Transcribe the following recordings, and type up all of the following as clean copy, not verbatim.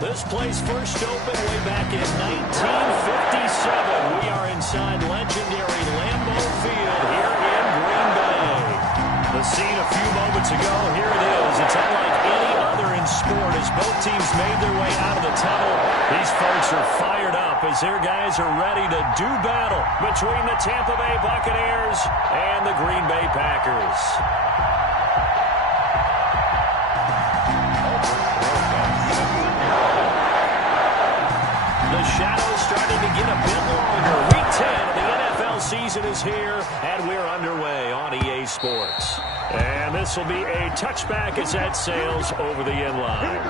This place first opened way back in 1957. We are inside legendary Lambeau Field here in Green Bay. The scene a few moments ago, here it is. It's unlike any other in sport as both teams made their way out of the tunnel. These folks are fired up as their guys are ready to do battle between the Tampa Bay Buccaneers and the Green Bay Packers. The shadows starting to get a bit longer. Week 10 of the NFL season is here, and we're underway on EA Sports. And this will be a touchback as that sails over the end line.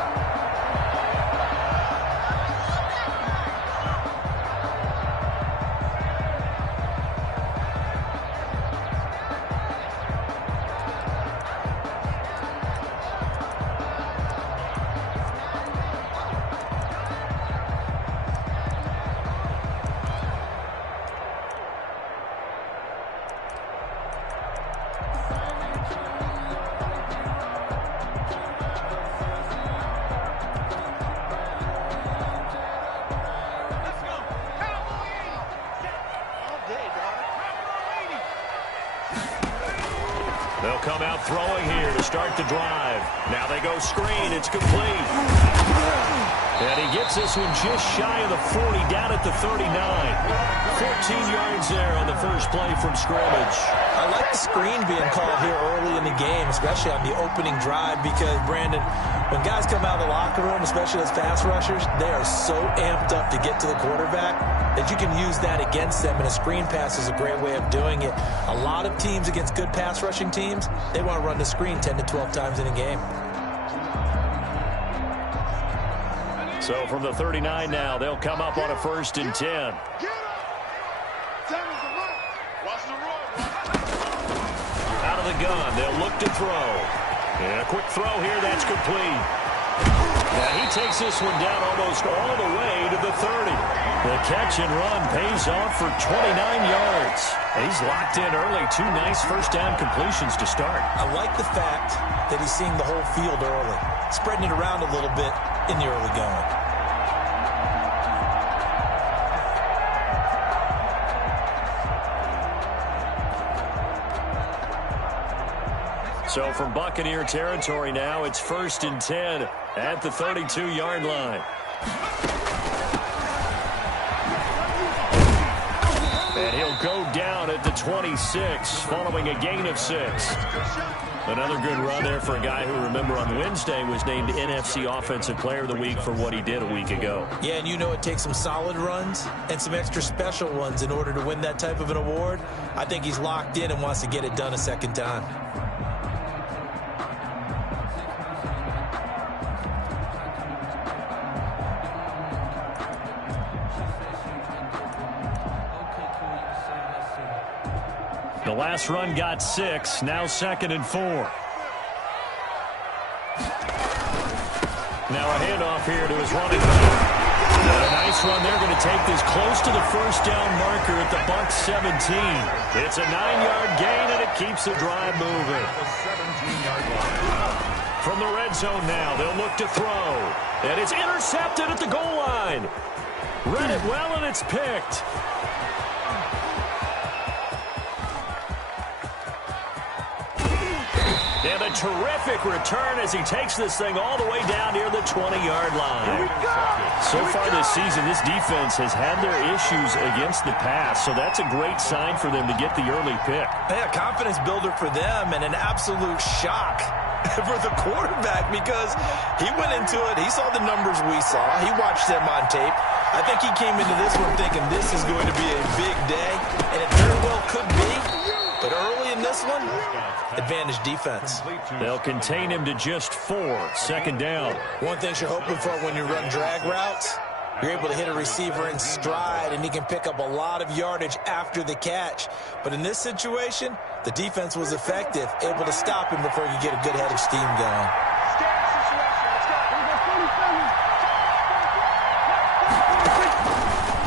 They'll come out throwing here to start the drive. Now they go screen. It's complete. And he gets this one just shy of the 40, down at the 39. 14 yards there on the first play from scrimmage. I like the screen being called here early in the game, especially on the opening drive, because, Brandon, when guys come out of the locker room, especially as pass rushers, they are so amped up to get to the quarterback that you can use that against them, and a screen pass is a great way of doing it. A lot of teams against good pass rushing teams, they want to run the screen 10 to 12 times in a game. So from the 39 now, they'll come up on a 1st and 10. Out of the gun, they'll look to throw. And a quick throw here, that's complete. Now he takes this one down almost all the way to the 30. The catch and run pays off for 29 yards. He's locked in early. 2 nice first down completions to start. I like the fact that he's seeing the whole field early, spreading it around a little bit in the early going. So from Buccaneer territory now, it's 1st and 10 at the 32-yard line. And he'll go down at the 26 following a gain of 6. Another good run there for a guy who, remember, on Wednesday was named NFC Offensive Player of the Week for what he did a week ago. Yeah, and you know it takes some solid runs and some extra special ones in order to win that type of an award. I think he's locked in and wants to get it done a second time. The last run got 6, now 2nd and 4. Now a handoff here to his running back. And a nice run. They're going to take this close to the first down marker at the Bucs 17. It's a 9-yard gain, and it keeps the drive moving. From the red zone now, they'll look to throw. And it's intercepted at the goal line. Read it well, and it's picked. And a terrific return as he takes this thing all the way down near the 20-yard line. So far this season, this defense has had their issues against the pass, so that's a great sign for them to get the early pick. Yeah, confidence builder for them and an absolute shock for the quarterback because he went into it. He saw the numbers we saw. He watched them on tape. I think he came into this one thinking this is going to be a big day, and it very well could be. But early in this one, advantage defense. They'll contain him to just 4, 2nd down. One thing you're hoping for when you run drag routes, you're able to hit a receiver in stride, and he can pick up a lot of yardage after the catch. But in this situation, the defense was effective, able to stop him before you get a good head of steam going.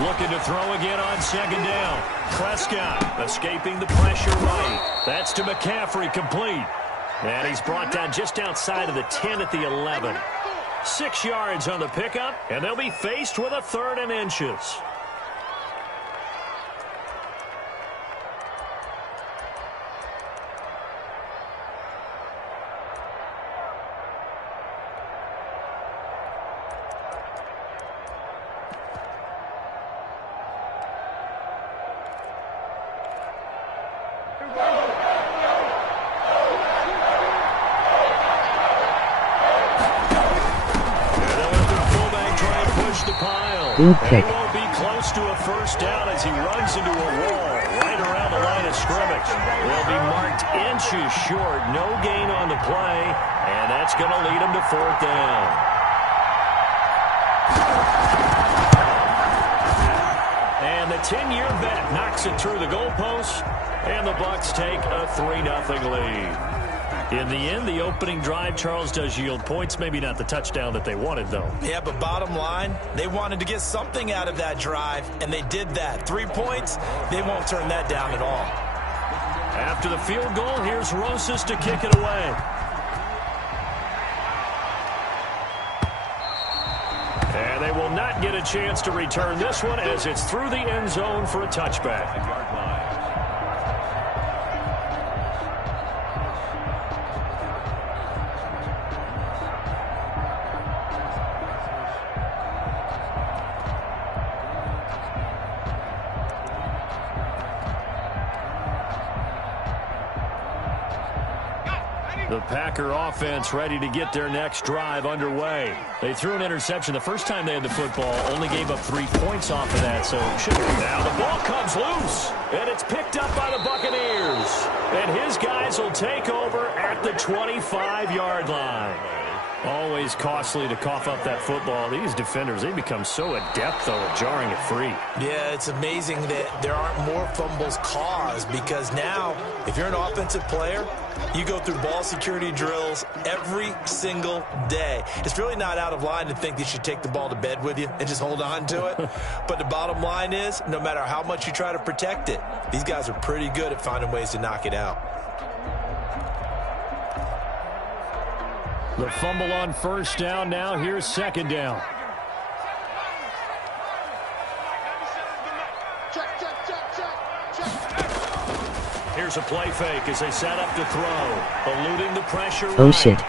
Looking to throw again on 2nd down. Prescott escaping the pressure right. That's to McCaffrey, complete. And he's brought down just outside of the 10 at the 11. 6 yards on the pickup, and they'll be faced with a 3rd and inches. He won't be close to a first down as he runs into a wall right around the line of scrimmage. They'll be marked inches short. No gain on the play, and that's going to lead him to 4th down. And the 10-year vet knocks it through the goalpost, and the Bucs take a 3-0 lead. In the end, the opening drive, Charles, does yield points. Maybe not the touchdown that they wanted, though. Yeah, but bottom line, they wanted to get something out of that drive, and they did that. 3 points, they won't turn that down at all. After the field goal, here's Rosas to kick it away. And they will not get a chance to return this one as it's through the end zone for a touchback. The Packer offense ready to get their next drive underway. They threw an interception the first time they had the football, only gave up 3 points off of that, so now the ball comes loose, and it's picked up by the Buccaneers. And his guys will take over at the 25-yard line. Always costly to cough up that football. These defenders, they become so adept, though, at jarring it free. Yeah, it's amazing that there aren't more fumbles caused because now, if you're an offensive player, you go through ball security drills every single day. It's really not out of line to think that you should take the ball to bed with you and just hold on to it. But the bottom line is, no matter how much you try to protect it, these guys are pretty good at finding ways to knock it out. The fumble on first down. Now here's 2nd down. Here's a play fake as they set up to throw. Eluding the pressure. Oh, shit.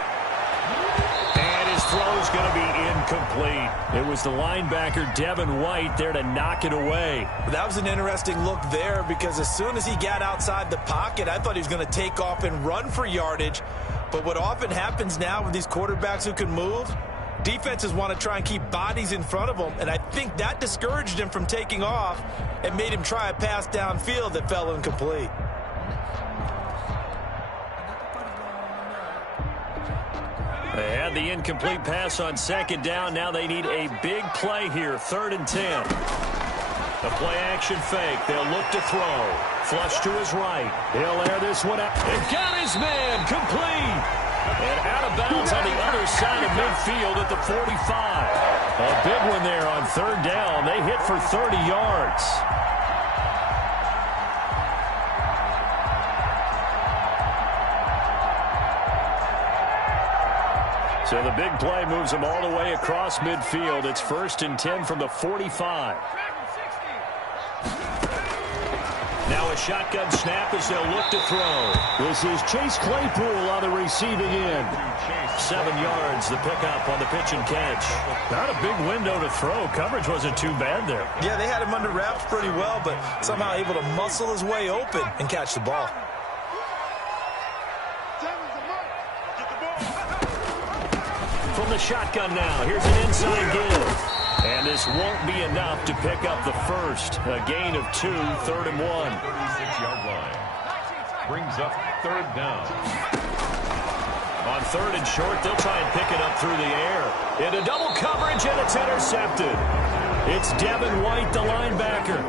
And his throw's going to be incomplete. It was the linebacker, Devin White, there to knock it away. That was an interesting look there because as soon as he got outside the pocket, I thought he was going to take off and run for yardage. But what often happens now with these quarterbacks who can move, defenses want to try and keep bodies in front of them, and I think that discouraged him from taking off and made him try a pass downfield that fell incomplete. They had the incomplete pass on 2nd down. Now they need a big play here, 3rd and 10. The play-action fake. They'll look to throw. Flush to his right. He'll air this one out. And got his man complete. And out of bounds on the other side of midfield at the 45. A big one there on 3rd down. They hit for 30 yards. So the big play moves them all the way across midfield. It's 1st and 10 from the 45. Now a shotgun snap as they'll look to throw. This is Chase Claypool on the receiving end. 7 yards, the pickup on the pitch and catch. Not a big window to throw. Coverage wasn't too bad there. Yeah, they had him under wraps pretty well, but somehow able to muscle his way open and catch the ball. From the shotgun now, here's an inside give. And this won't be enough to pick up the first. A gain of 2, 3rd and 1. 36-yard line. Brings up 3rd down. On 3rd and short, they'll try and pick it up through the air. Into double coverage, and it's intercepted. It's Devin White, the linebacker.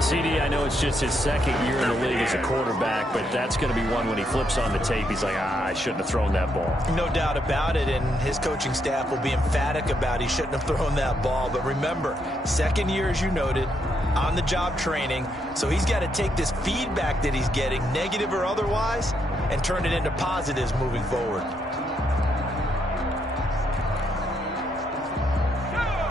CD, I know it's just his 2nd year in the league as a quarterback, but that's going to be one when he flips on the tape. He's like, I shouldn't have thrown that ball. No doubt about it, and his coaching staff will be emphatic about he shouldn't have thrown that ball. But remember, 2nd year, as you noted, on-the-job training, so he's got to take this feedback that he's getting, negative or otherwise, and turn it into positives moving forward.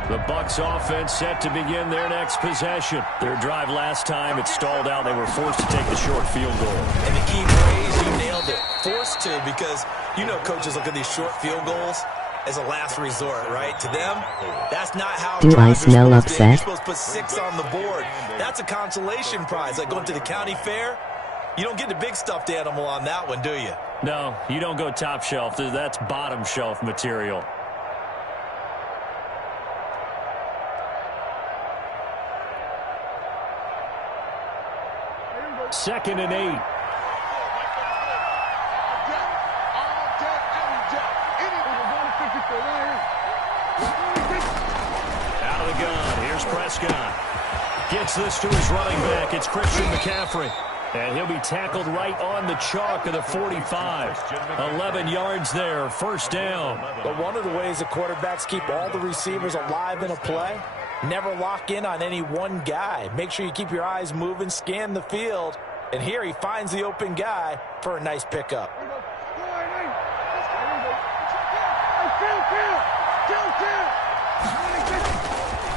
The Bucs offense set to begin their next possession. Their drive last time, it stalled out. They were forced to take the short field goal. And the key phrase, you nailed it. Forced to, because you know coaches look at these short field goals as a last resort, right? To them, that's not how. Do I smell upset? You're supposed to put 6 on the board. That's a consolation prize, like going to the county fair. You don't get the big stuffed animal on that one, do you? No, you don't go top shelf. That's bottom shelf material. Second and 8. Out of the gun. Here's Prescott. Gets this to his running back. It's Christian McCaffrey. And he'll be tackled right on the chalk of the 45. 11 yards there. First down. But one of the ways the quarterbacks keep all the receivers alive in a play, never lock in on any one guy. Make sure you keep your eyes moving, scan the field. And here he finds the open guy for a nice pickup.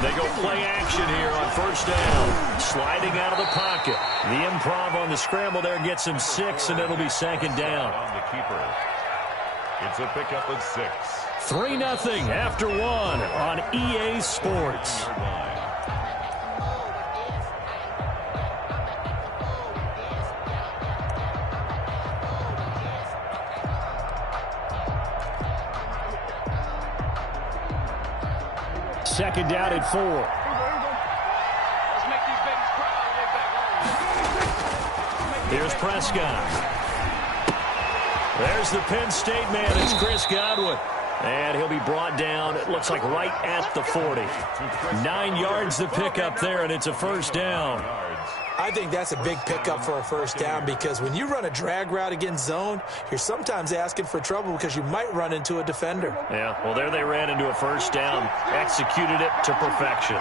They go play action here on first down. Sliding out of the pocket. The improv on the scramble there gets him 6, and it'll be second down. On the keeper. It's a pickup of 6. 3-0 after 1 on EA Sports. Second down at 4. Here's Prescott. There's the Penn State man. It's Chris Godwin. And he'll be brought down, it looks like right at the 40. 9 yards the pickup there, and it's a first down. I think that's a big pickup for a first down, because when you run a drag route against zone, you're sometimes asking for trouble because you might run into a defender. Yeah, well, there they ran into a first down, executed it to perfection.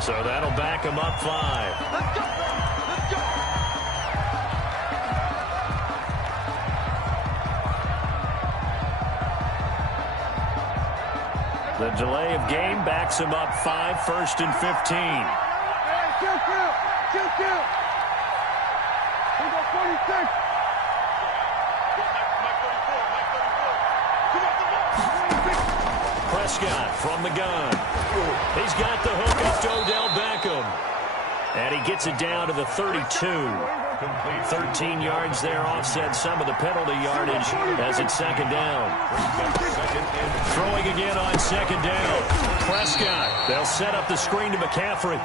So that'll back him up 5. Let's go, let's go. The delay of game backs him up 5, first and 15. Prescott from the gun. He's got the hook up to Odell Beckham. And he gets it down to the 32. 13 yards there, offset some of the penalty yardage as it's second down. Throwing again on second down. Prescott, they'll set up the screen to McCaffrey.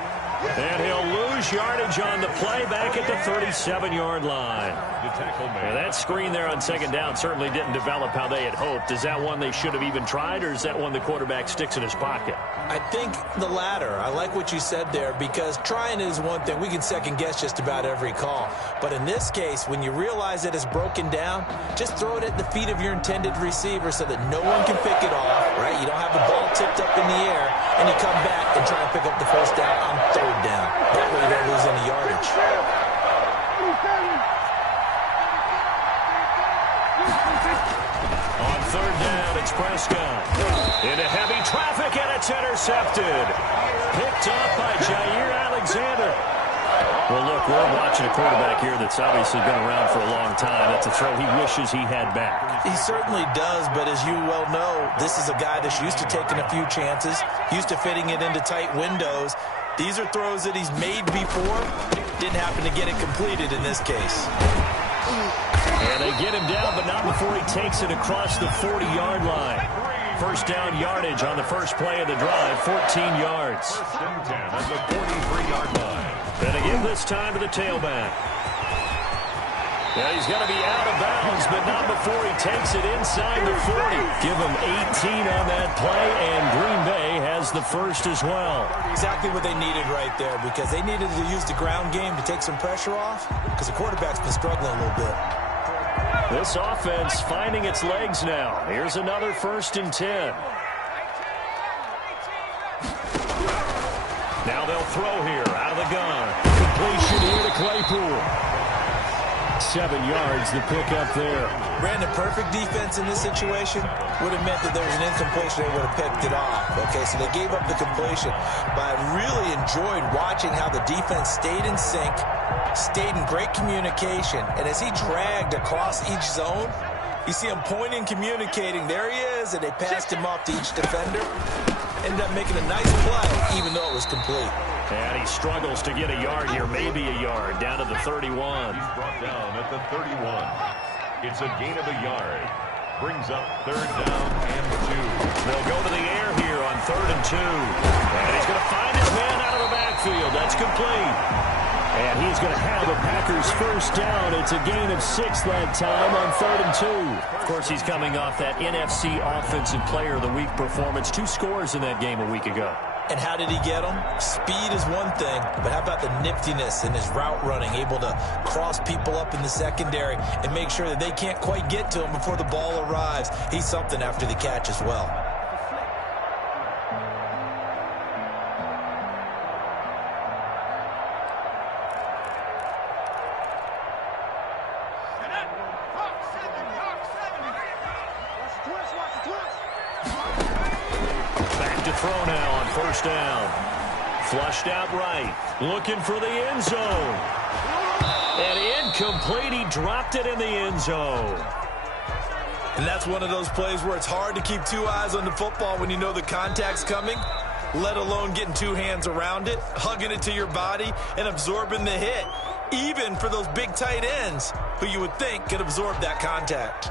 And he'll lose yardage on the play back at the 37-yard line. Now that screen there on second down certainly didn't develop how they had hoped. Is that one they should have even tried, or is that one the quarterback sticks in his pocket? I think the latter. I like what you said there, because trying is one thing. We can second-guess just about every call. But in this case, when you realize that it's broken down, just throw it at the feet of your intended receiver so that no one can pick it off, right? You don't have the ball tipped up in the air, and you come back and try and pick up the first down on third down. That way you don't lose any yardage. On third down, it's Prescott. Into heavy traffic, and it's intercepted. Picked up by Jair Alexander. Well, look, we're watching a quarterback here that's obviously been around for a long time. That's a throw he wishes he had back. He certainly does, but as you well know, this is a guy that's used to taking a few chances, used to fitting it into tight windows. These are throws that he's made before. Didn't happen to get it completed in this case. And they get him down, but not before he takes it across the 40-yard line. First down yardage on the first play of the drive, 14 yards. First and 10 at the 43-yard line. And again this time to the tailback. Yeah, he's going to be out of bounds, but not before he takes it inside the 40. Give him 18 on that play, and Green Bay has the first as well. Exactly what they needed right there, because they needed to use the ground game to take some pressure off, because the quarterback's been struggling a little bit. This offense finding its legs now. Here's another 1st and 10. Now they'll throw here out of the gun. Completion here to Claypool. 7 yards, the pickup there. Brandon, perfect defense in this situation would have meant that there was an incompletion. They would have picked it off. Okay, so they gave up the completion. But I really enjoyed watching how the defense stayed in sync, stayed in great communication. And as he dragged across each zone, you see him pointing, communicating. There he is, and they passed him off to each defender. Ended up making a nice play, even though it was complete. And he struggles to get a yard here, maybe a yard, down to the 31. He's brought down at the 31. It's a gain of a yard. Brings up 3rd down and 2. They'll go to the air here on 3rd and 2. And he's going to find his man out of the backfield. That's complete. And he's going to have the Packers 1st down. It's a gain of 6 that time on 3rd and 2. Of course, he's coming off that NFC Offensive Player of the Week performance. 2 scores in that game a week ago. And how did he get them? Speed is one thing, but how about the niftiness in his route running, able to cross people up in the secondary and make sure that they can't quite get to him before the ball arrives. He's something after the catch as well. Throw now on 1st down. Flushed out right. Looking for the end zone. And incomplete. He dropped it in the end zone. And that's one of those plays where it's hard to keep 2 eyes on the football when you know the contact's coming, let alone getting 2 hands around it, hugging it to your body, and absorbing the hit. Even for those big tight ends who you would think could absorb that contact.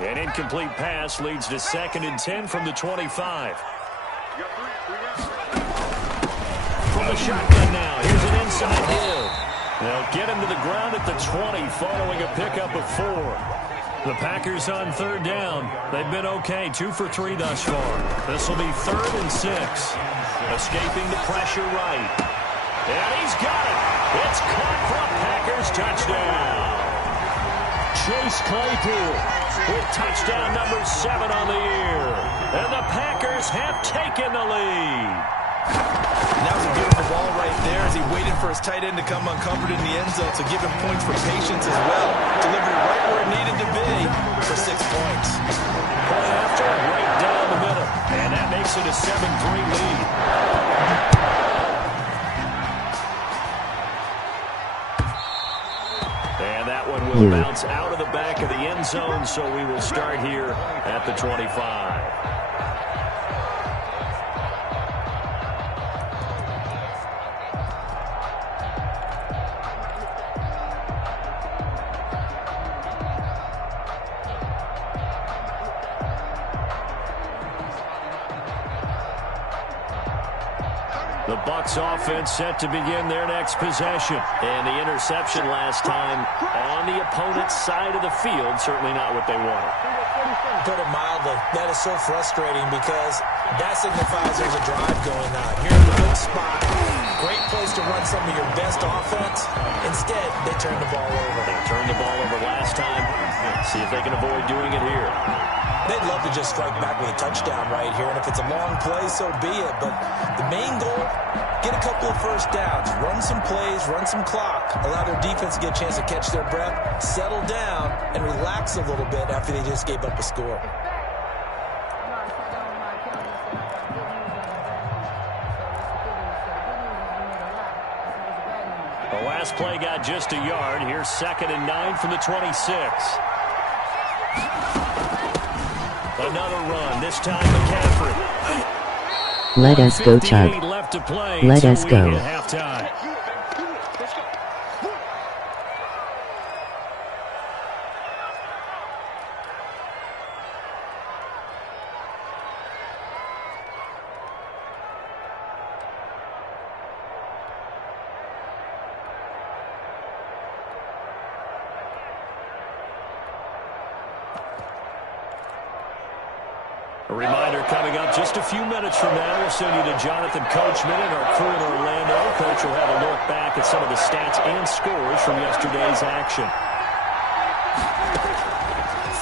An incomplete pass leads to 2nd and 10 from the 25. From the shotgun now. Here's an inside hill. They'll get him to the ground at the 20 following a pickup of 4. The Packers on 3rd down. They've been okay. 2 for 3 thus far. This will be 3rd and 6. Escaping the pressure right. And he's got it. It's caught for a Packers touchdown. Chase Claypool with touchdown number 7 on the year. And the Packers have taken the lead. And that was a beautiful ball right there as he waited for his tight end to come uncovered in the end zone to give him points for patience as well. Delivered it right where it needed to be for 6 points. Point after, right down the middle. And that makes it a 7-3 lead. And that one will bounce out of the back of the end zone, so we will start here at the 25. The Bucs offense set to begin their next possession. And the interception last time on the opponent's side of the field, certainly not what they wanted. Put it mildly, that is so frustrating because that signifies there's a drive going on. You're in a good spot. Great place to run some of your best offense. Instead, they turn the ball over. They turned the ball over last time. See if they can avoid doing it here. They'd love to just strike back with a touchdown right here, and if it's a long play, so be it. But the main goal, get a couple of 1st downs, run some plays, run some clock, allow their defense to get a chance to catch their breath, settle down, and relax a little bit after they just gave up a score. The last play got just a yard. Here's 2nd and 9 from the 26. Another run, this time McCaffrey. Let us go, Chug. Left to play. Let us go. Halftime. A reminder coming up just a few minutes from now. We'll send you to Jonathan Coachman and our crew in Orlando. Coach will have a look back at some of the stats and scores from yesterday's action.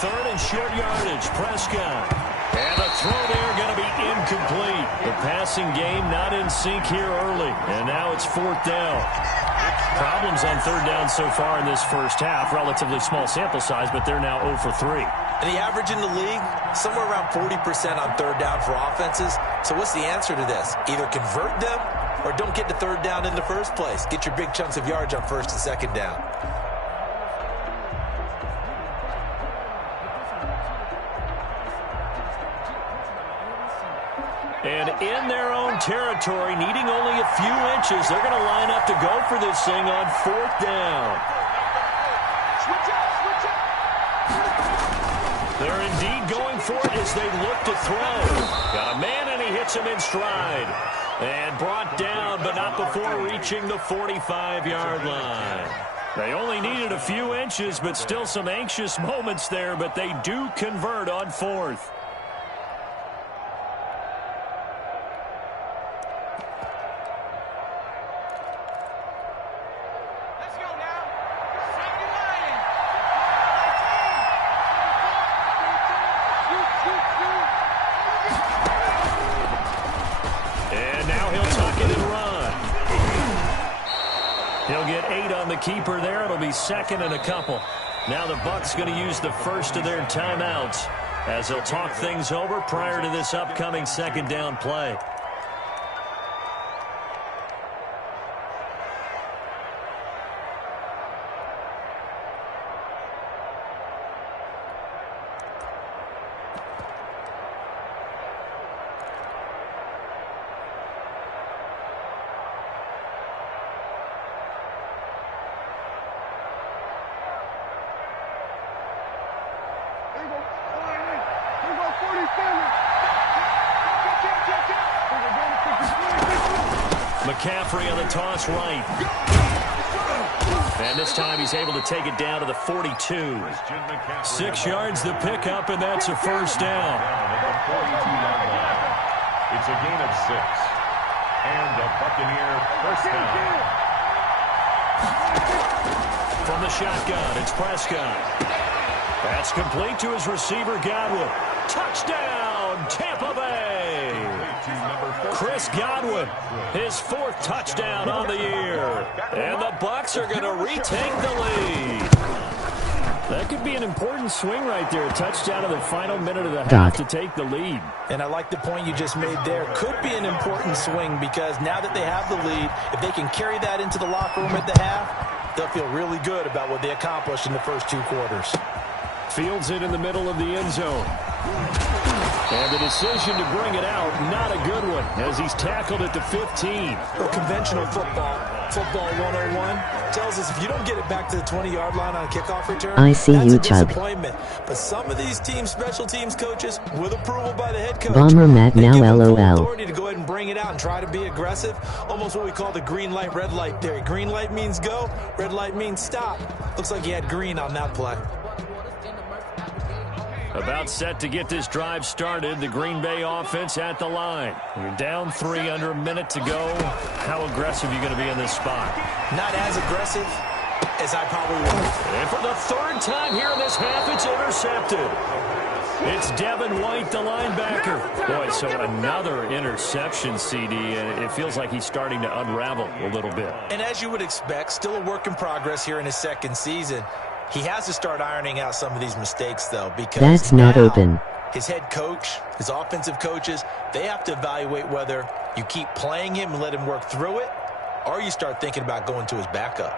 third and short yardage. Prescott. And the throw there going to be incomplete. The passing game not in sync here early. And now it's fourth down. Problems on third down so far in this first half. Relatively small sample size, but they're now 0 for 3. And the average in the league, somewhere around 40% on third down for offenses. So what's the answer to this? Either convert them or don't get to third down in the first place. Get your big chunks of yards on first and second down. And in their own territory, needing only a few inches, they're going to line up to go for this thing on fourth down. They're indeed going for it as they look to throw. Got a man, and he hits him in stride. And brought down, but not before reaching the 45-yard line. They only needed a few inches, but still some anxious moments there, but they do convert on fourth. Keeper there. It'll be second and a couple. Now the Bucs going to use the first of their timeouts as they'll talk things over prior to this upcoming second down play. McCaffrey on the toss right. And this time he's able to take it down to the 42. 6 yards the pickup, and that's a first down. It's a gain of 6. And the Buccaneer first down. From the shotgun, it's Prescott. That's complete to his receiver, Godwin. Touchdown, Tampa Bay. Chris Godwin, his 4th touchdown on the year. And the Bucs are going to retake the lead. That could be an important swing right there. A touchdown in the final minute of the half to take the lead. And I like the point you just made there. Could be an important swing because now that they have the lead, if they can carry that into the locker room at the half, they'll feel really good about what they accomplished in the first 2 quarters. Fields it in the middle of the end zone. And the decision to bring it out, not a good one, as he's tackled at the 15. Well, conventional football 101, tells us if you don't get it back to the 20-yard line on a kickoff return, I see that's you, a Chug. disappointment. But some of these teams, special teams coaches, with approval by the head coach, Bomber Matt they now give them full LOL. authority to go ahead and bring it out and try to be aggressive. Almost what we call the green light, red light theory. Green light means go, red light means stop. Looks like he had green on that play. About set to get this drive started. The Green Bay offense at the line. You're down 3 under a minute to go. How aggressive are you going to be in this spot? Not as aggressive as I probably would. And for the 3rd time here in this half, it's intercepted. It's Devin White, the linebacker. Boy, so another interception, CD, and it feels like he's starting to unravel a little bit. And as you would expect, still a work in progress here in his 2nd season. He has to start ironing out some of these mistakes, though, because that's not open. His head coach, his offensive coaches, they have to evaluate whether you keep playing him and let him work through it, or you start thinking about going to his backup.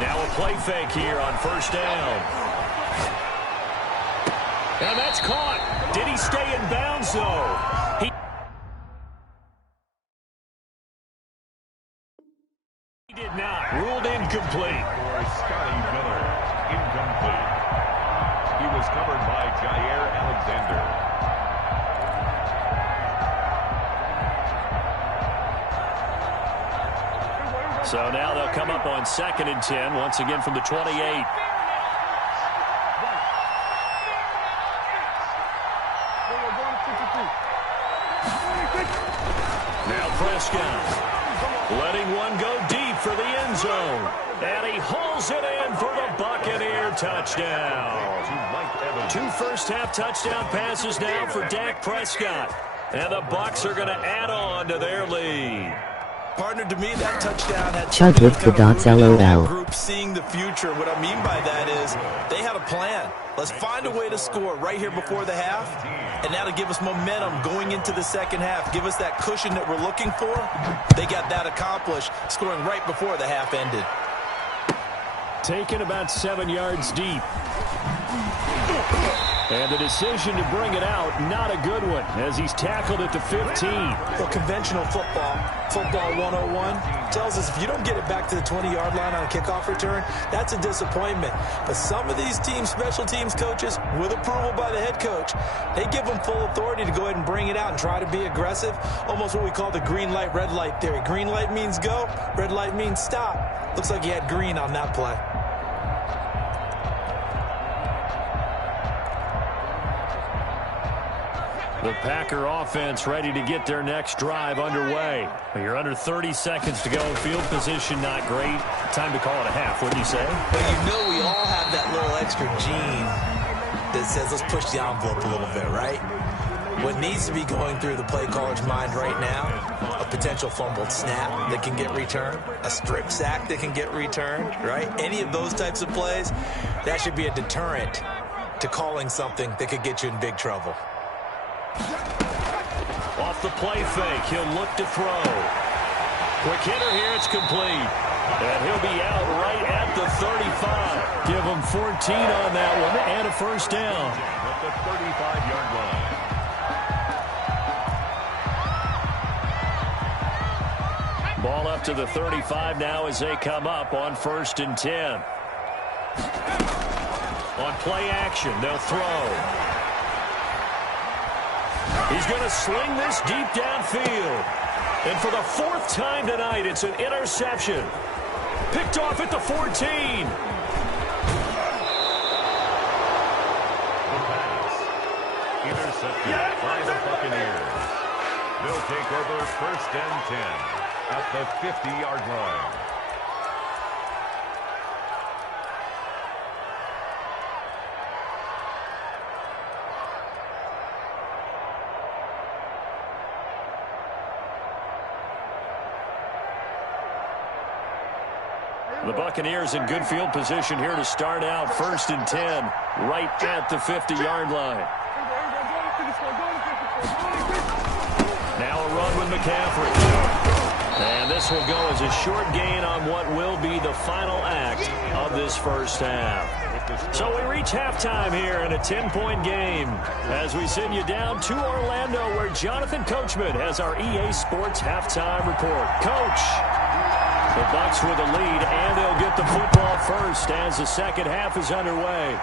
Now a play fake here on first down. And that's caught. Did he stay in bounds, though? He did not. Ruled incomplete. For Scotty Miller, incomplete. He was covered by Jair Alexander. So now they'll come up on 2nd and 10, once again from the 28. Prescott. Letting one go deep for the end zone. And he hauls it in for the Buccaneer touchdown. 2 first-half touchdown passes now for Dak Prescott. And the Bucs are going to add on to their lead. Partner, to me, that touchdown had Chug with the dots, LOL. Group seeing the future. What I mean by that is they had a plan. Let's find a way to score right here before the half, and that'll give us momentum going into the second half. Give us that cushion that we're looking for. They got that accomplished, scoring right before the half ended. Taken about 7 yards deep. And the decision to bring it out, not a good one, as he's tackled at the 15. Well, conventional football 101, tells us if you don't get it back to the 20-yard line on a kickoff return, that's a disappointment. But some of these teams, special teams coaches, with approval by the head coach, they give them full authority to go ahead and bring it out and try to be aggressive, almost what we call the green light, red light theory. Green light means go, red light means stop. Looks like he had green on that play. The Packer offense ready to get their next drive underway. You're under 30 seconds to go. Field position not great. Time to call it a half, wouldn't you say? Well, you know we all have that little extra gene that says let's push the envelope a little bit, right? What needs to be going through the play caller's mind right now, a potential fumbled snap that can get returned, a strip sack that can get returned, right? Any of those types of plays, that should be a deterrent to calling something that could get you in big trouble. Off the play fake, he'll look to throw. Quick hitter here, it's complete. And he'll be out right at the 35. Give him 14 on that one and a first down. At the 35-yard line. Ball up to the 35 now as they come up on 1st and 10. On play action, they'll throw. He's going to sling this deep downfield. And for the 4th time tonight, it's an interception. Picked off at the 14. The pass. Intercepted by the Buccaneers. They'll take over 1st and 10 at the 50-yard line. The Buccaneers in good field position here to start out 1st and 10, right at the 50-yard line. Now a run with McCaffrey. And this will go as a short gain on what will be the final act of this first half. So we reach halftime here in a 10-point game as we send you down to Orlando where Jonathan Coachman has our EA Sports halftime report. Coach. The Bucs with a lead, and they'll get the football first as the second half is underway.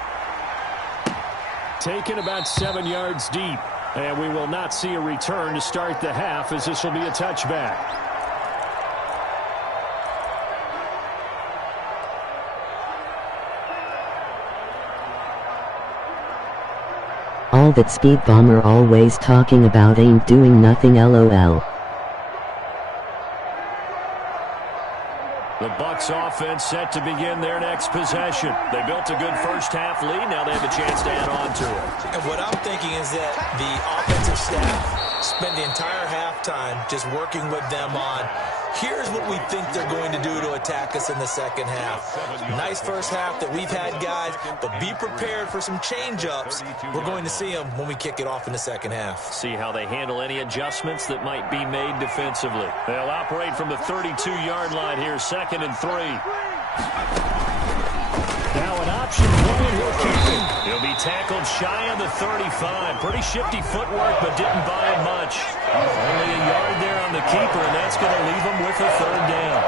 Taken about 7 yards deep, and we will not see a return to start the half as this will be a touchback. All that Speed Bomber always talking about ain't doing nothing, LOL. The Bucs offense set to begin their next possession. They built a good first half lead. Now they have a chance to add on to it. And what I'm thinking is that the offensive staff spent the entire halftime just working with them on here's what we think they're going to do to attack us in the second half. Nice first half that we've had, guys, but be prepared for some change-ups. We're going to see them when we kick it off in the second half. See how they handle any adjustments that might be made defensively. They'll operate from the 32-yard line here, 2nd and 3. Now an option play, and he'll keep it. He'll be tackled shy of the 35. Pretty shifty footwork, but didn't buy him much. Only a yard there on the keeper, and that's going to leave him with a 3rd down.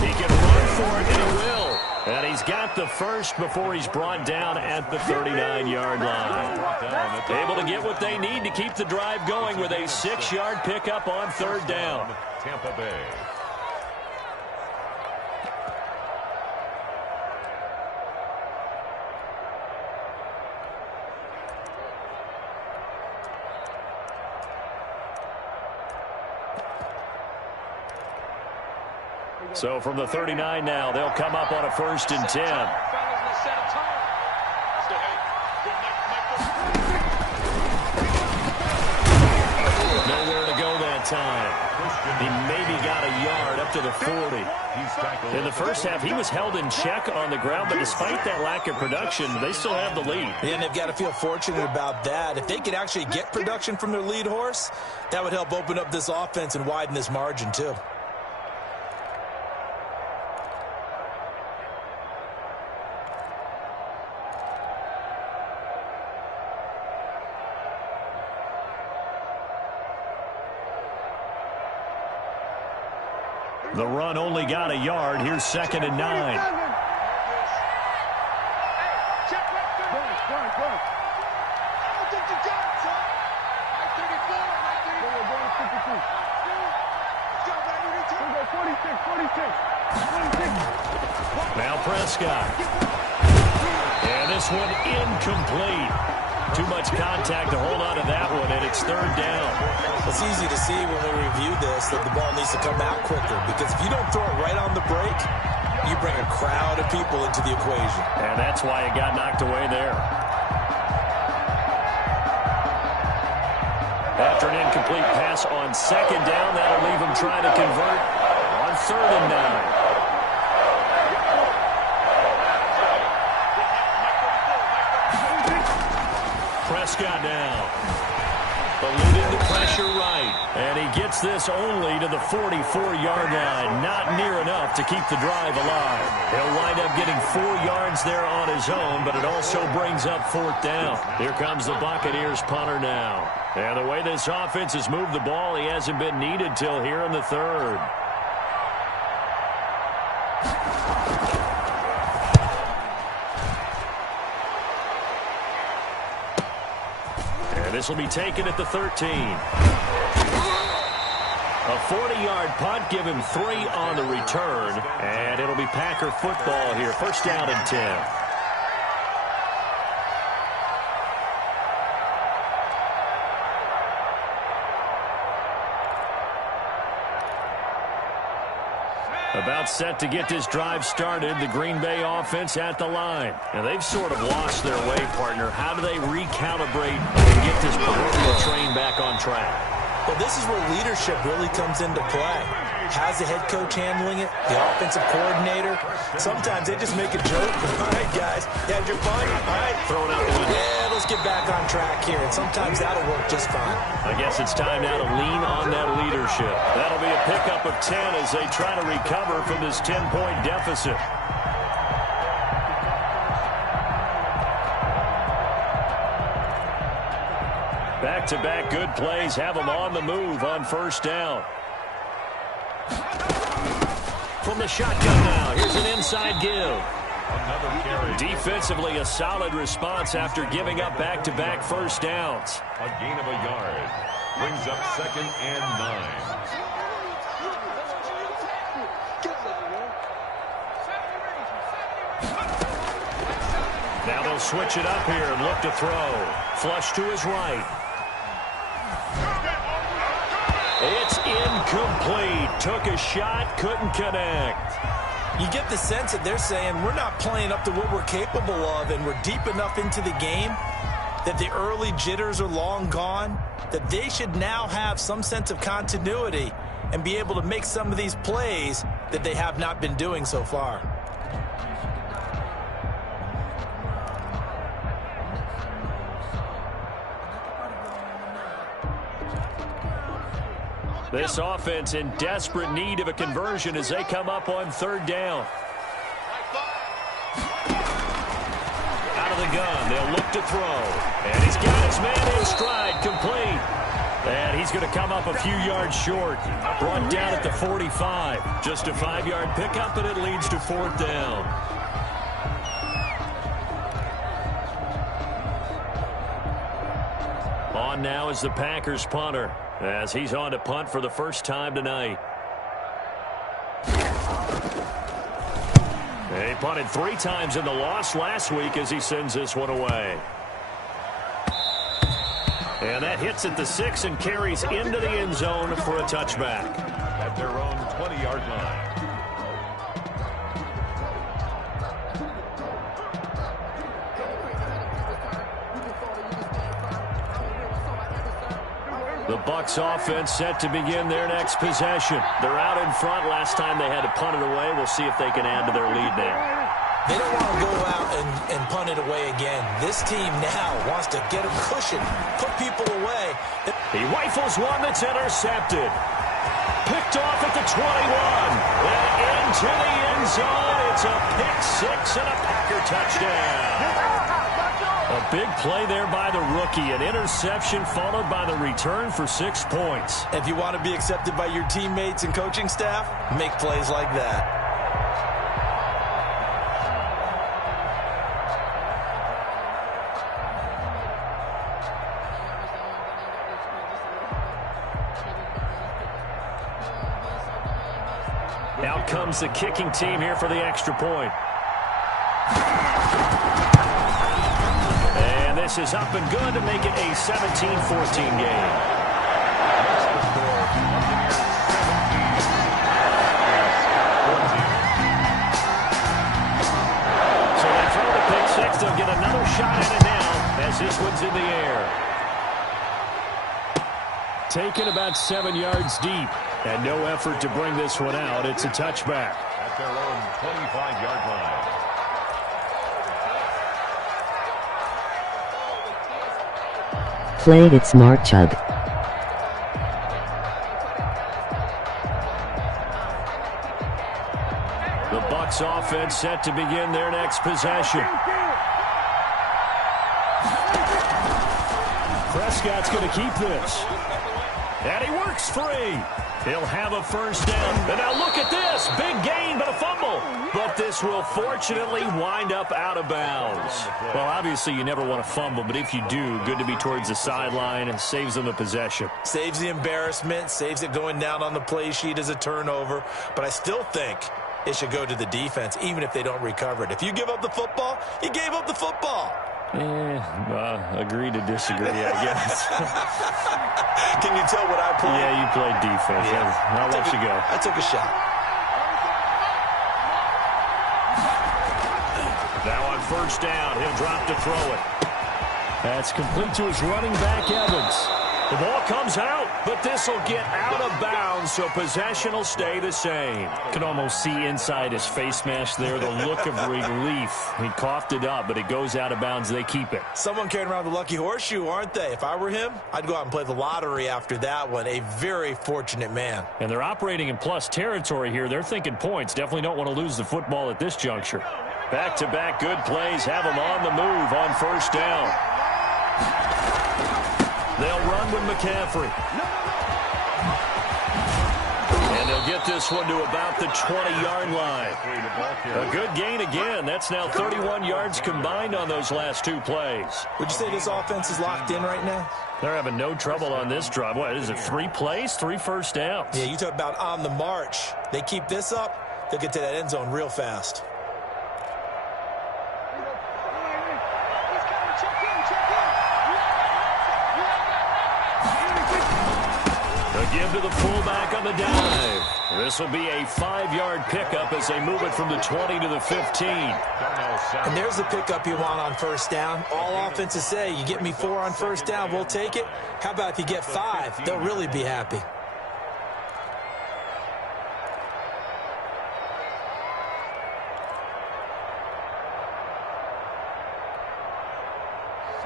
He can run for it, and he will. And he's got the first before he's brought down at the 39-yard line. Able to get what they need to keep the drive going with a 6-yard pickup on third down. Tampa Bay. So from the 39 now, they'll come up on a 1st and 10. Nowhere to go that time. He maybe got a yard up to the 40. In the first half, he was held in check on the ground, but despite that lack of production, they still have the lead. Yeah, and they've got to feel fortunate about that. If they could actually get production from their lead horse, that would help open up this offense and widen this margin too. The run only got a yard. Here's 2nd and 9. Now Prescott. And this one incomplete. Too much contact to hold on to that one, and it's 3rd down. It's easy to see when we review this that the ball needs to come out quicker, because if you don't throw it right on the break, you bring a crowd of people into the equation. And that's why it got knocked away there. After an incomplete pass on 2nd down, that'll leave him trying to convert on 3rd and 9. Prescott now. Eluding the pressure right. And he gets this only to the 44-yard line. Not near enough to keep the drive alive. He'll wind up getting 4 yards there on his own, but it also brings up 4th down. Here comes the Buccaneers punter now. And the way this offense has moved the ball, he hasn't been needed till here in the 3rd. This will be taken at the 13. A 40-yard punt, give him 3 on the return, and it'll be Packer football here. 1st down and 10. About set to get this drive started, the Green Bay offense at the line. And they've sort of lost their way, partner. How do they recalibrate and get this proverbial train back on track? Well, this is where leadership really comes into play. How's the head coach handling it? The offensive coordinator? Sometimes they just make a joke. All right, guys, you had your fun? All right, throw it out the window. Yeah, let's get back on track here. And sometimes that'll work just fine. I guess it's time now to lean on that leadership. That'll be a pickup of 10 as they try to recover from this 10-point deficit. Back-to-back good plays have them on the move on 1st down. From the shotgun now, here's an inside give. Another carry. Defensively, a solid response after giving up back-to-back 1st downs. A gain of a yard. Brings up 2nd and 9. Now they'll switch it up here and look to throw. Flush to his right. It's incomplete. Took a shot, couldn't connect. You get the sense that they're saying we're not playing up to what we're capable of, and we're deep enough into the game that the early jitters are long gone, that they should now have some sense of continuity and be able to make some of these plays that they have not been doing so far. This offense in desperate need of a conversion as they come up on 3rd down. Out of the gun, they'll look to throw. And he's got his man in stride, complete. And he's going to come up a few yards short. Brought down at the 45. Just a 5-yard pickup, and it leads to 4th down. On now is the Packers punter, as he's on to punt for the first time tonight. He punted 3 times in the loss last week as he sends this one away. And that hits at the 6 and carries into the end zone for a touchback. At their own 20-yard line. The Bucs offense set to begin their next possession. They're out in front. Last time they had to punt it away. We'll see if they can add to their lead now. They don't want to go out and punt it away again. This team now wants to get a cushion, put people away. He rifles one that's intercepted. Picked off at the 21. And into the end zone. It's a pick 6 and a Packer touchdown. A big play there by the rookie. An interception followed by the return for 6 points. If you want to be accepted by your teammates and coaching staff, make plays like that. Out comes the kicking team here for the extra point. And this is up and good to make it a 17-14 game. So they throw the pick 6. They'll get another shot at it now as this one's in the air. Taken about 7 yards deep. And no effort to bring this one out. It's a touchback. At their own 25-yard line. Played it smart, Chug. The Bucs offense set to begin their next possession. Prescott's going to keep this. And he works free. He'll have a first down. And now look at this. Big gain, but a fumble. But this will fortunately wind up out of bounds. Well, obviously you never want to fumble, but if you do, good to be towards the sideline and saves them the possession. Saves the embarrassment, saves it going down on the play sheet as a turnover. But I still think it should go to the defense, even if they don't recover it. If you give up the football, you gave up the football. Agree to disagree, I guess. Can you tell what I played? Yeah, you played defense. Yeah. I'll let you go. I took a shot. Now on first down, he'll drop to throw it. That's complete to his running back, Evans. The ball comes out, but this will get out of bounds, so possession will stay the same. Can almost see inside his face mask there, the look of relief. He coughed it up, but it goes out of bounds. They keep it. Someone carrying around the lucky horseshoe, aren't they? If I were him, I'd go out and play the lottery after that one. A very fortunate man. And they're operating in plus territory here. They're thinking points. Definitely don't want to lose the football at this juncture. Back-to-back good plays have them on the move on first down. They'll run with McCaffrey. And they'll get this one to about the 20-yard line. A good gain again. That's now 31 yards combined on those last 2 plays. Would you say this offense is locked in right now? They're having no trouble on this drive. What is it, 3 plays, 3 first downs? Yeah, you talk about on the march. They keep this up, they'll get to that end zone real fast. Give to the fullback on the dive. This will be a 5-yard pickup as they move it from the 20 to the 15. And there's the pickup you want on first down. All offenses say, you get me 4 on first down, we'll take it. How about if you get 5? They'll really be happy.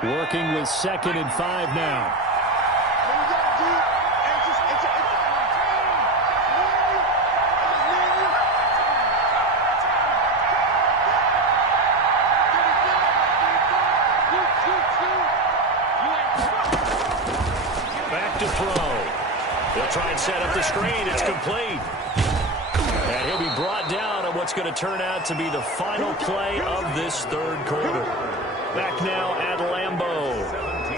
Working with 2nd and 5 now. To throw. He'll try and set up the screen. It's complete. And he'll be brought down on what's going to turn out to be the final play of this 3rd quarter. Back now at Lambeau.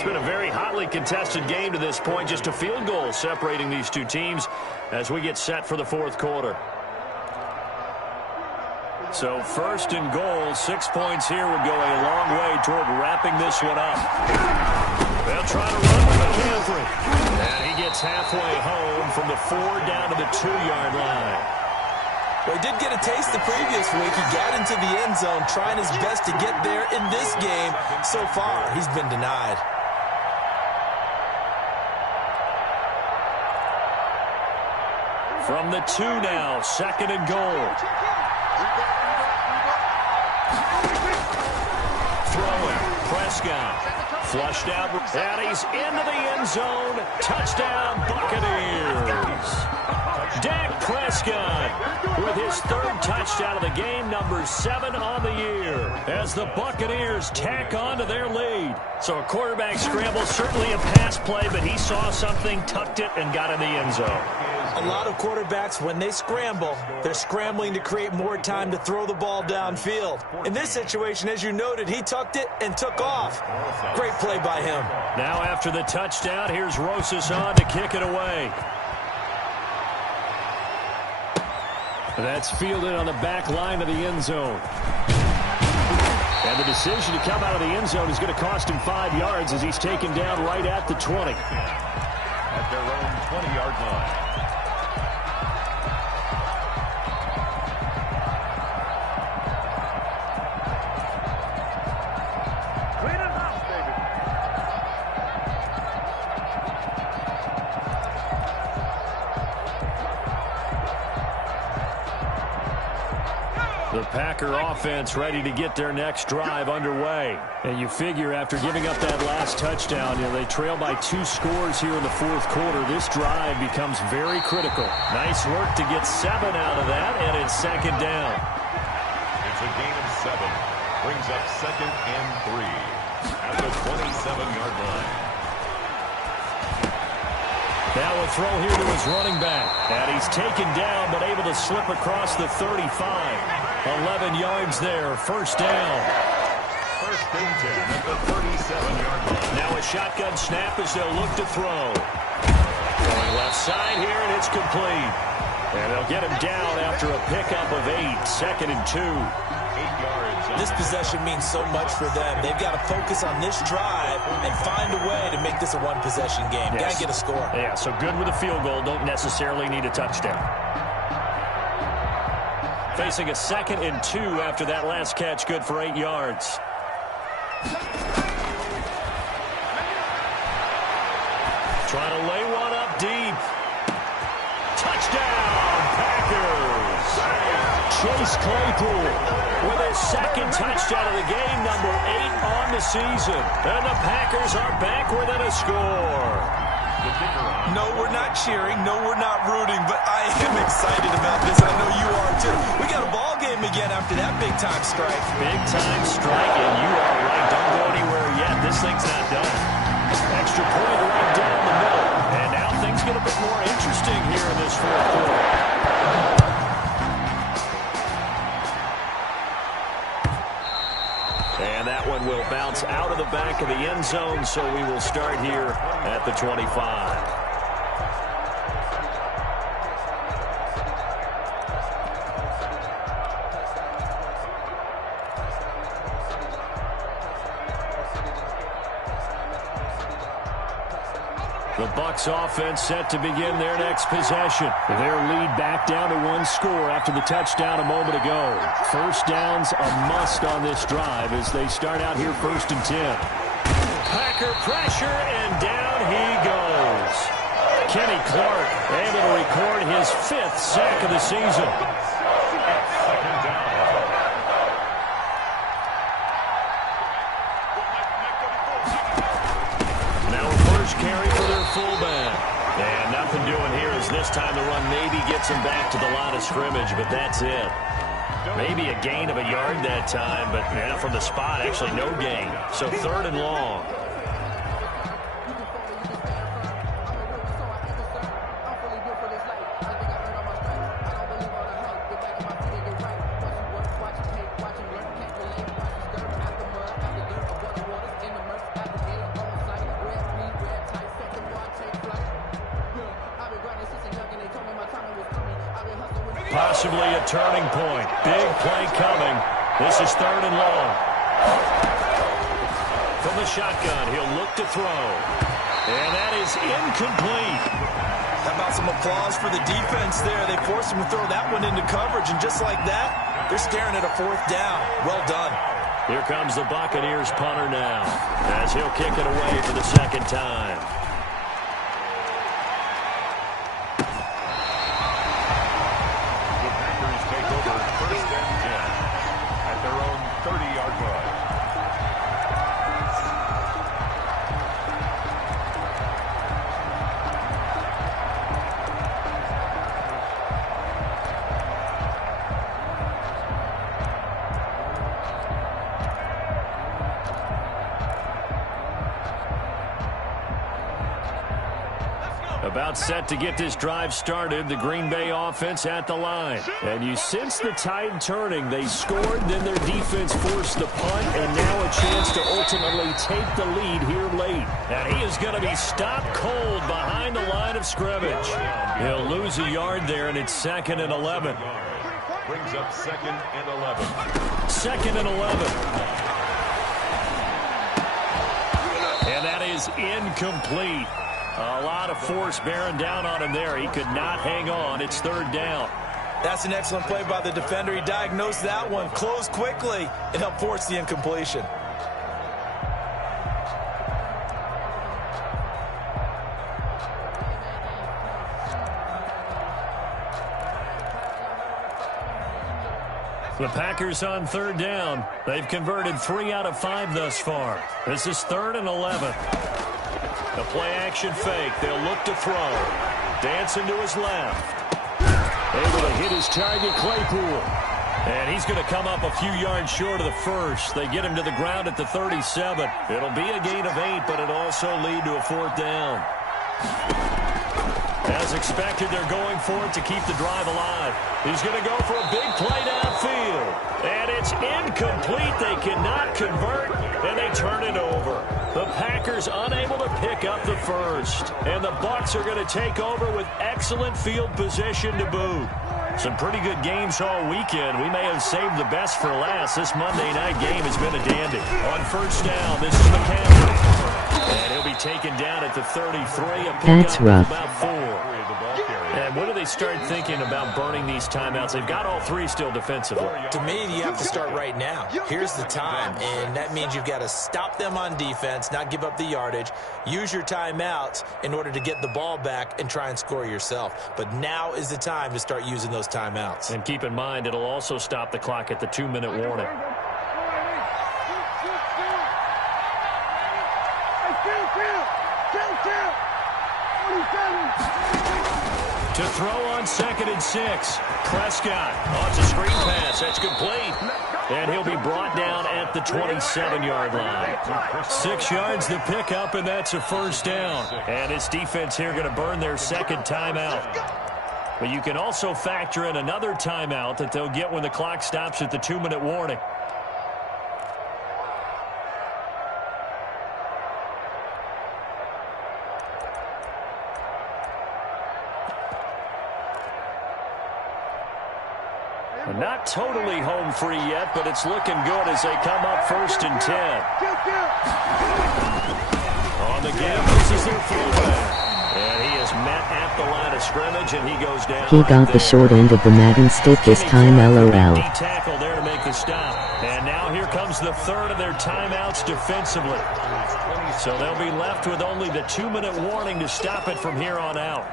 It's been a very hotly contested game to this point. Just a field goal separating these two teams as we get set for the fourth quarter. So first and goal, 6 points here would go a long way toward wrapping this one up. They'll try to run with it, Humphrey. And he gets halfway home from the 4 down to the 2-yard line. Well, he did get a taste the previous week. He got into the end zone trying his best to get there in this game. So far, he's been denied. From the 2 now, second and goal. Throwing, Prescott, flushed out, and he's into the end zone. Touchdown, Buccaneers. Dak Prescott with his 3rd touchdown of the game, number 7 on the year, as the Buccaneers tack on to their lead. So a quarterback scramble, certainly a pass play, but he saw something, tucked it, and got in the end zone. A lot of quarterbacks, when they scramble, they're scrambling to create more time to throw the ball downfield. In this situation, as you noted, he tucked it and took off. Great play by him. Now after the touchdown, here's Rosas on to kick it away. That's fielded on the back line of the end zone. And the decision to come out of the end zone is going to cost him 5 yards as he's taken down right at the 20. At their own 20-yard line. The Packer offense ready to get their next drive underway. And you figure after giving up that last touchdown, they trail by 2 scores here in the fourth quarter. This drive becomes very critical. Nice work to get 7 out of that, and it's second down. It's a gain of 7. Brings up 2nd and 3 at the 27-yard line. Now a throw here to his running back. And he's taken down, but able to slip across the 35. 11 yards there, first down. First and 10 at the 37-yard line. Now a shotgun snap as they'll look to throw. Going left side here, and it's complete. And they'll get him down after a pickup of 8, second and 2. 8 yards. This possession means so much for them. They've got to focus on this drive and find a way to make this a one-possession game. Yes. Got to get a score. Yeah, so good with a field goal. Don't necessarily need a touchdown. Facing a 2nd and 2 after that last catch, good for 8 yards. Trying to lay one up deep. Touchdown, Packers. Chase Claypool with his 2nd touchdown of the game, number 8 on the season. And the Packers are back within a score. No, we're not cheering. No, we're not rooting, but I am excited about this. I know you are, too. We got a ball game again after that big-time strike. Big-time strike, and you are right. Don't go anywhere yet. This thing's not done. Extra point right down the middle. And now things get a bit more interesting here in this fourth quarter. And that one will bounce out of the back of the end zone, so we will start here at the 25. The Bucs offense set to begin their next possession. Their lead back down to 1 score after the touchdown a moment ago. First down's a must on this drive as they start out here 1st and 10. Packer pressure, and down he goes. Kenny Clark able to record his 5th sack of the season. Second down. Now a first carry for their fullback. And nothing doing here as this time the run maybe gets him back to the line of scrimmage, but that's it. Maybe a gain of a yard that time, but from the spot, actually no gain. So 3rd and long. possibly a turning point. Big play coming. This is 3rd and long. From the shotgun, he'll look to throw. And that is incomplete. How about some applause for the defense there? They forced him to throw that one into coverage, and just like that, they're staring at a 4th down. Well done. Here comes the Buccaneers punter now, as he'll kick it away for the 2nd time. The Packers take over 1st and 10 at their own 30-yard line. About set to get this drive started, the Green Bay offense at the line. And you sense the tide turning. They scored, then their defense forced the punt, and now a chance to ultimately take the lead here late. And he is going to be stopped cold behind the line of scrimmage. He'll lose a yard there, and it's 2nd and 11. Brings up 2nd and 11. 2nd and 11. And that is incomplete. A lot of force bearing down on him there. He could not hang on. It's 3rd down. That's an excellent play by the defender. He diagnosed that one, closed quickly, and helped force the incompletion. The Packers on 3rd down. They've converted 3 out of 5 thus far. This is 3rd and 11. The play-action fake. They'll look to throw. Dancing to his left. Able to hit his target, Claypool. And he's going to come up a few yards short of the first. They get him to the ground at the 37. It'll be a gain of 8, but it'll also lead to a 4th down. As expected, they're going for it to keep the drive alive. He's going to go for a big play downfield. And it's incomplete. They cannot convert, and they turn it over. The Packers unable to pick up the first. And the Bucs are going to take over with excellent field position to boot. Some pretty good games all weekend. We may have saved the best for last. This Monday night game has been a dandy. On 1st down, this is McCaffrey. And he'll be taken down at the 33. That's rough. About 4. And when do they start thinking about burning these timeouts? They've got all 3 still defensively. To me, you have to start right now. Here's the time, and that means you've got to stop them on defense, not give up the yardage, use your timeouts in order to get the ball back and try and score yourself. But now is the time to start using those timeouts. And keep in mind, it'll also stop the clock at the 2-minute warning. To throw on 2nd and 6. Prescott. Oh, it's a screen pass. That's complete. And he'll be brought down at the 27-yard line. 6 yards to pick up, and that's a 1st down. And this defense here going to burn their 2nd timeout. But you can also factor in another timeout that they'll get when the clock stops at the 2-minute warning. Not totally home free yet, but it's looking good as they come up 1st and 10. On the give, this is their fullback. And he is met at the line of scrimmage, and he goes down. He got the short end of the mat and stiff this time, LOL. Tackle there to make the stop. And now here comes the 3rd of their timeouts defensively. So they'll be left with only the 2-minute warning to stop it from here on out.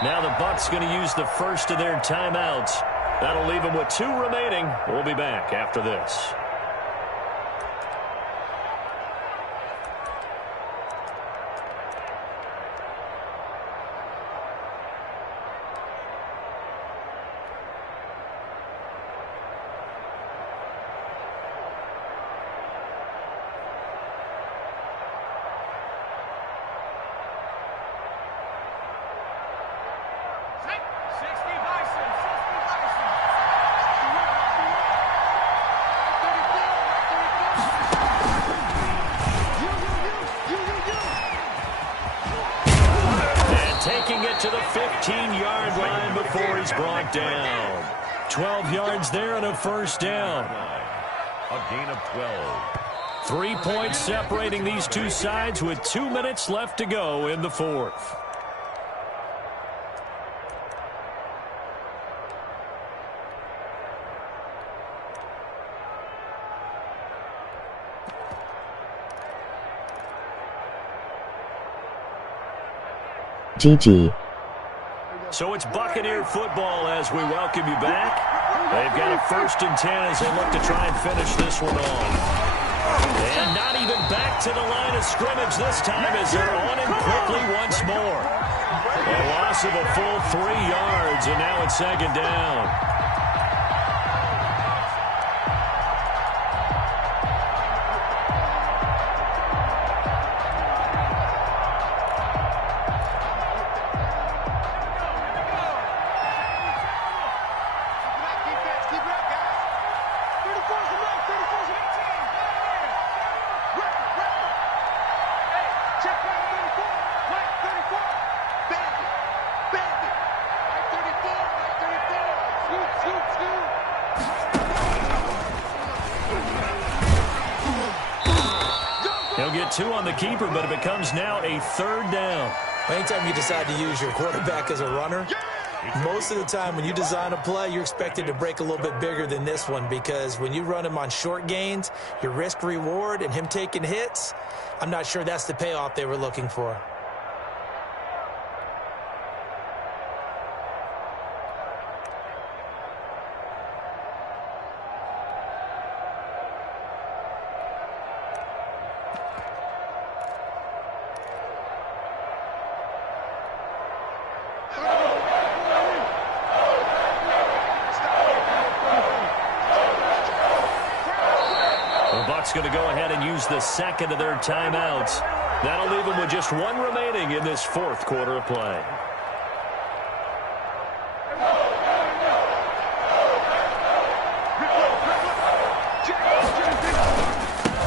Now the Bucs going to use the first of their timeouts. That'll leave them with 2 remaining. We'll be back after this. get to the 15-yard line before he's brought down. 12 yards there and a first down. A gain of 12. 3 points separating these two sides with 2 minutes left to go in the fourth. GG. So it's Buccaneer football as we welcome you back. They've got a 1st and 10 as they look to try and finish this one off. And not even back to the line of scrimmage this time as they're on him quickly once more. A loss of a full 3 yards, and now it's 2nd down. He'll get 2 on the keeper, but it becomes now a 3rd down. Anytime you decide to use your quarterback as a runner, most of the time when you design a play, you're expected to break a little bit bigger than this one, because when you run him on short gains, your risk-reward and him taking hits, I'm not sure that's the payoff they were looking for. Going to go ahead and use the 2nd of their timeouts. That'll leave them with just 1 remaining in this 4th quarter of play.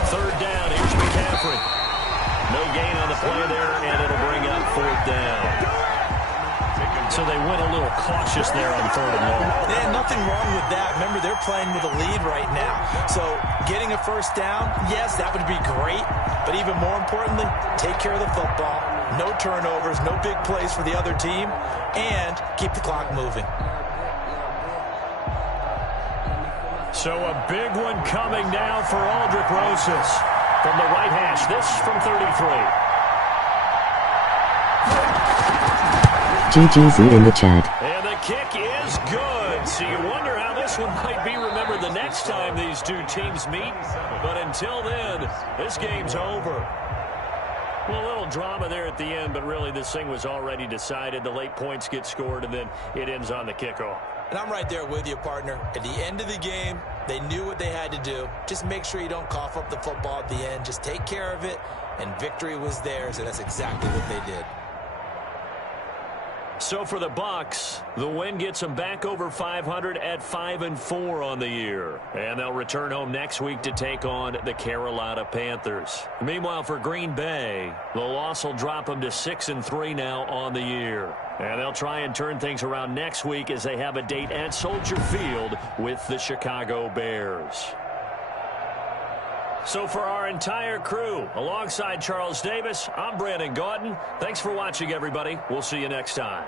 Third down. Here's McCaffrey. No gain on the play there, and it'll bring up 4th down. So they went a little cautious there on 3rd and long. Yeah, nothing wrong with that. Remember, they're playing with a lead right now. So getting a 1st down, yes, that would be great. But even more importantly, take care of the football. No turnovers, no big plays for the other team, and keep the clock moving. So a big one coming now for Aldrick Rosas from the right hash. This from 33. GG's in the chat. And the kick is good. So you wonder how this one might be remembered the next time these two teams meet. But until then, this game's over. Well, a little drama there at the end, but really this thing was already decided. The late points get scored, and then it ends on the kickoff. And I'm right there with you, partner. At the end of the game, they knew what they had to do. Just make sure you don't cough up the football at the end. Just take care of it, and victory was theirs, and that's exactly what they did. So for the Bucs, the win gets them back over 500 at 5-4 on the year. And they'll return home next week to take on the Carolina Panthers. Meanwhile, for Green Bay, the loss will drop them to 6-3 now on the year. And they'll try and turn things around next week as they have a date at Soldier Field with the Chicago Bears. So for our entire crew, alongside Charles Davis, I'm Brandon Gaudin. Thanks for watching, everybody. We'll see you next time.